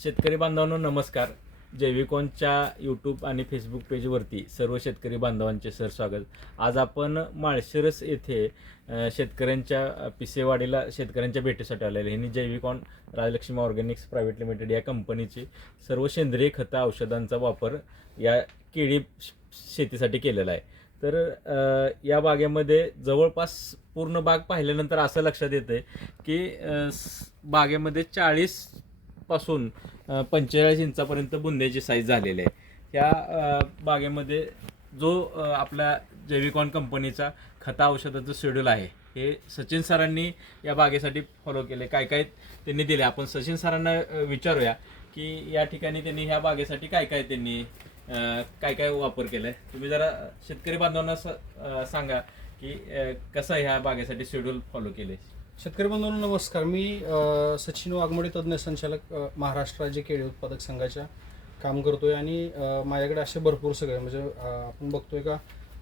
शेतकरी बांधवांनो नमस्कार. जैविकॉनच्या यूट्यूब आणि फेसबुक पेजवरती सर्व शेतकरी बांधवांचे स्वागत. आज आपण माळशिरस येथे शेतकऱ्यांच्या पिसेवाडीला शेतकऱ्यांच्या भेटीसाठी आलेले. ह्यांनी जैविकॉन राजलक्ष्मी ऑर्गॅनिक्स प्रायव्हेट लिमिटेड या कंपनीची सर्व सेंद्रिय खतं औषधांचा वापर या केळी शेतीसाठी केलेला आहे. तर या बागेमध्ये जवळपास पूर्ण बाग पाहिल्यानंतर असं लक्षात येतं की बागेमध्ये 40 पासून 45 इंचापर्यंत बुंद्याची साईज झालेली आहे. ह्या बागेमध्ये जो आपल्या जैविकॉन कंपनीचा खता औषधाचं शेड्यूल आहे हे सचिन सरांनी या बागेसाठी फॉलो केले. काय काय त्यांनी दिले आपण सचिन सरांना विचारूया की या ठिकाणी त्यांनी ह्या बागेसाठी काय काय वापर केलाय. तुम्ही जरा शेतकरी बांधवांना सांगा की कसं ह्या बागेसाठी शेड्यूल फॉलो केले. शेतकरी बंधूंनो नमस्कार. मी सचिन वाघमोडे तज्ज्ञ संचालक महाराष्ट्र राज्य केळी उत्पादक संघाच्या काम करतोय आणि माझ्याकडे असे भरपूर सगळे म्हणजे आपण बघतोय का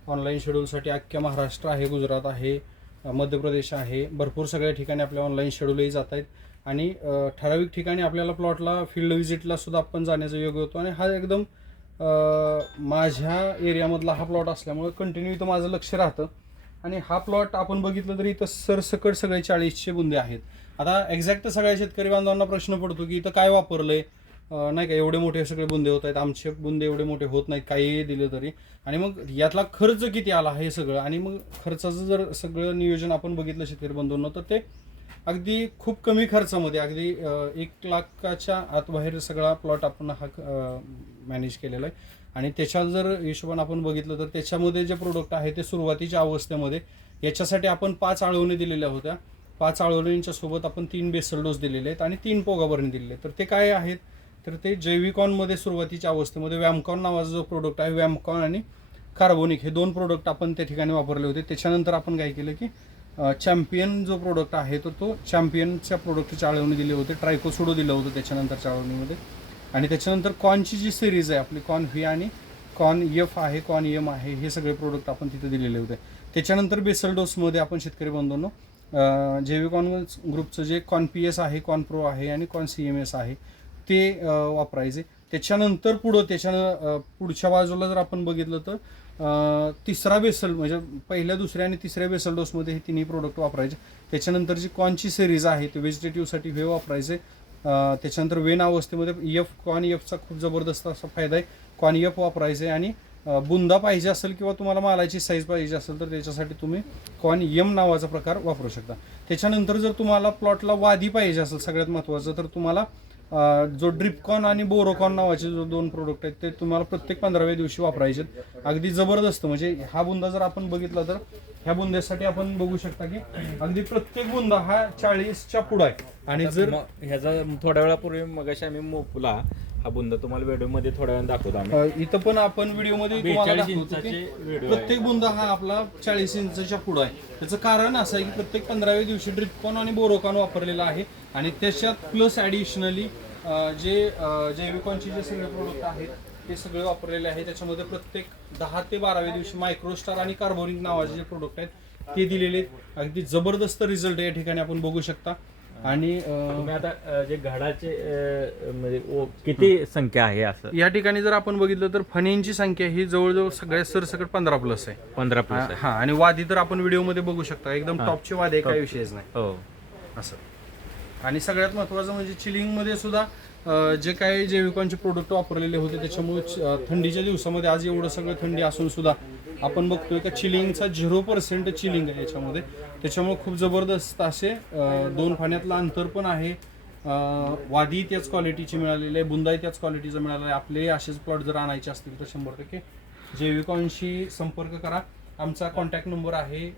ऑनलाईन शेड्यूलसाठी अख्ख्या महाराष्ट्र आहे, गुजरात आहे, मध्य प्रदेश आहे, भरपूर सगळ्या ठिकाणी आपल्या ऑनलाईन शेड्यूलही जात आहेत आणि ठराविक ठिकाणी आपल्याला प्लॉटला फील्ड व्हिजिटला सुद्धा आपण जाण्याचा योग होतो आणि हा एकदम माझ्या एरियामधला हा प्लॉट असल्यामुळे कंटिन्यू इथं माझं लक्ष राहतं आणि हा प्लॉट आपण बघितलं तरी इथं सरसकट सगळे 40चे बुंदे आहेत. आता एक्झॅक्ट सगळ्या शेतकरी बांधवांना प्रश्न पडतो की इथं काय वापरलंय, नाही का एवढे मोठे सगळे बुंदे होत आहेत, आमचे बुंदे एवढे मोठे होत नाहीत काही दिलं तरी, आणि मग यातला खर्च किती आला हे सगळं, आणि मग खर्चाचं जर सगळं नियोजन आपण बघितलं शेतकरी बंधूंना तर ते अगदी खूप कमी खर्चामध्ये अगदी 1 लाखाच्या आतबाहेर सगळा प्लॉट आपण हा मॅनेज केलेला आहे. आणि त्याच्या जर हिशोबाने आपण बघितलं तर त्याच्यामध्ये जे प्रोडक्ट आहे ते सुरुवातीच्या अवस्थेमध्ये याच्यासाठी आपण 5 आळवणी दिलेल्या होत्या. 5 आळवणींच्या सोबत आपण 3 बेसल डोस दिलेले आहेत आणि 3 पोगाभरणी दिलेले आहेत. तर ते काय आहेत तर ते जैविकॉनमध्ये सुरुवातीच्या अवस्थेमध्ये वॅमकॉन नावाचा जो प्रोडक्ट आहे, वॅमकॉन आणि कार्बोनिक हे 2 प्रोडक्ट आपण त्या ठिकाणी वापरले होते. त्याच्यानंतर आपण काय केलं की चॅम्पियन जो प्रोडक्ट आहे तो चॅम्पियनच्या प्रोडक्टची आळवणी दिले होते, ट्रायकोसुडो दिलं होतं त्याच्यानंतरच्या आळवणीमध्ये. आणि त्याच्यानंतर कॉनची जी सिरीज आहे आपली कॉन व्ही आणि कॉन एफ आहे, कॉन एम आहे, हे सगळे प्रोडक्ट आपण तिथे दिलेले होते. त्याच्यानंतर बेसल डोसमध्ये आपण शेतकरी बंधूंनो जैविकॉन ग्रुपचं जे कॉन पी एस आहे, कॉन प्रो आहे आणि कॉन सी एम एस आहे ते वापरायचे. त्याच्यानंतर पुढच्या बाजूला जर आपण बघितलं तर तिसरा बेसल म्हणजे पहिल्या, दुसऱ्या आणि तिसऱ्या बेसल डोसमध्ये हे तिन्ही प्रोडक्ट वापरायचे. त्याच्यानंतर जी कॉनची सिरीज आहे ते व्हेजिटेटिव्हसाठी हे वापरायचे. त्याच्यानंतर वेन अवस्थेमध्ये कॉन एफचा खूप जबरदस्त असा फायदा आहे, कॉन एफ वापरायचे. आणि बुंदा पाहिजे असेल किंवा तुम्हाला मालाची साईज पाहिजे असेल तर त्याच्यासाठी तुम्ही कॉन एम नावाचा प्रकार वापरू शकता. त्याच्यानंतर जर तुम्हाला प्लॉटला वादी पाहिजे असेल सगळ्यात महत्त्वाचं तर तुम्हाला जो ड्रिपकॉन आणि बोरोकॉन नावाचे जो 2 प्रोडक्ट आहेत ते तुम्हाला प्रत्येक 15व्या दिवशी वापरायचे. अगदी जबरदस्त म्हणजे हा बुंदा जर आपण बघितला तर ह्या बुंद्यासाठी आपण बघू शकता की अगदी प्रत्येक बुंदा हा 40च्या पुढे आहे. आणि जर ह्याचा थोड्या वेळापूर्वी मगाशी आम्ही मोपला हा बुंदा तुम्हाला व्हिडिओमध्ये थोड्या वेळाने दाखवतो आम्ही. इथं पण आपण व्हिडिओमध्ये प्रत्येक बुंदा हा आपला 40 इंचाच्या पुढे आहे. त्याचं कारण असं आहे की प्रत्येक 15व्या दिवशी ड्रिपकॉन आणि बोरोकॉन वापरलेला आहे आणि त्याच्यात प्लस ॲडिशनली जे जैविकॉनचे जे सगळे प्रोडक्ट आहेत ते सगळे वापरलेले आहे. त्याच्यामध्ये प्रत्येक 10 ते 12व्या दिवशी मायक्रोस्टार आणि कार्बोनिक नावाचे जे प्रोडक्ट आहेत ते दिलेले आहेत. अगदी जबरदस्त रिझल्ट या ठिकाणी आपण बघू शकता. आणि तुम्ही आता जे घडाचे म्हणजे किती संख्या आहे असं या ठिकाणी जर आपण बघितलं तर फणींची संख्या ही जवळजवळ सगळ्या सरसकट 15+ आहे. 15+ हा. आणि वादी तर आपण व्हिडिओमध्ये बघू शकता एकदम टॉपची वादी, काही विषयच नाही. हो असं. आणि सगळ्यात महत्त्वाचं म्हणजे चिलिंगमध्ये सुद्धा जे काही जैविकांचे प्रोडक्ट वापरलेले होते त्याच्यामुळे थंडीच्या दिवसामध्ये आज एवढं सगळं थंडी असून सुद्धा आपण बघतोय का चिलिंगचा 0% चिलिंग आहे याच्यामध्ये. त्याच्यामुळे खूप जबरदस्त असे 2 फाण्यातलं अंतर पण आहे. वादी त्याच क्वालिटीची मिळालेली आहे, बुंदाही त्याच क्वालिटीचा मिळालेला आहे. आपले असेच प्लॉट जर आणायचे असतील तर 100% जैविकॉनशी संपर्क करा. आमचा कॉन्टॅक्ट नंबर आहे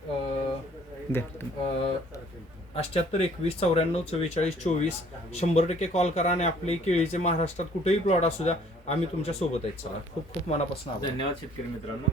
78 21 94 44 24. 100% कॉल करा आणि आपले केळीचे महाराष्ट्रात कुठेही प्लॉट असू द्या आम्ही तुमच्या सोबत आहेत. चला, खूप खूप मनापासून धन्यवाद शेतकरी मित्रांनो.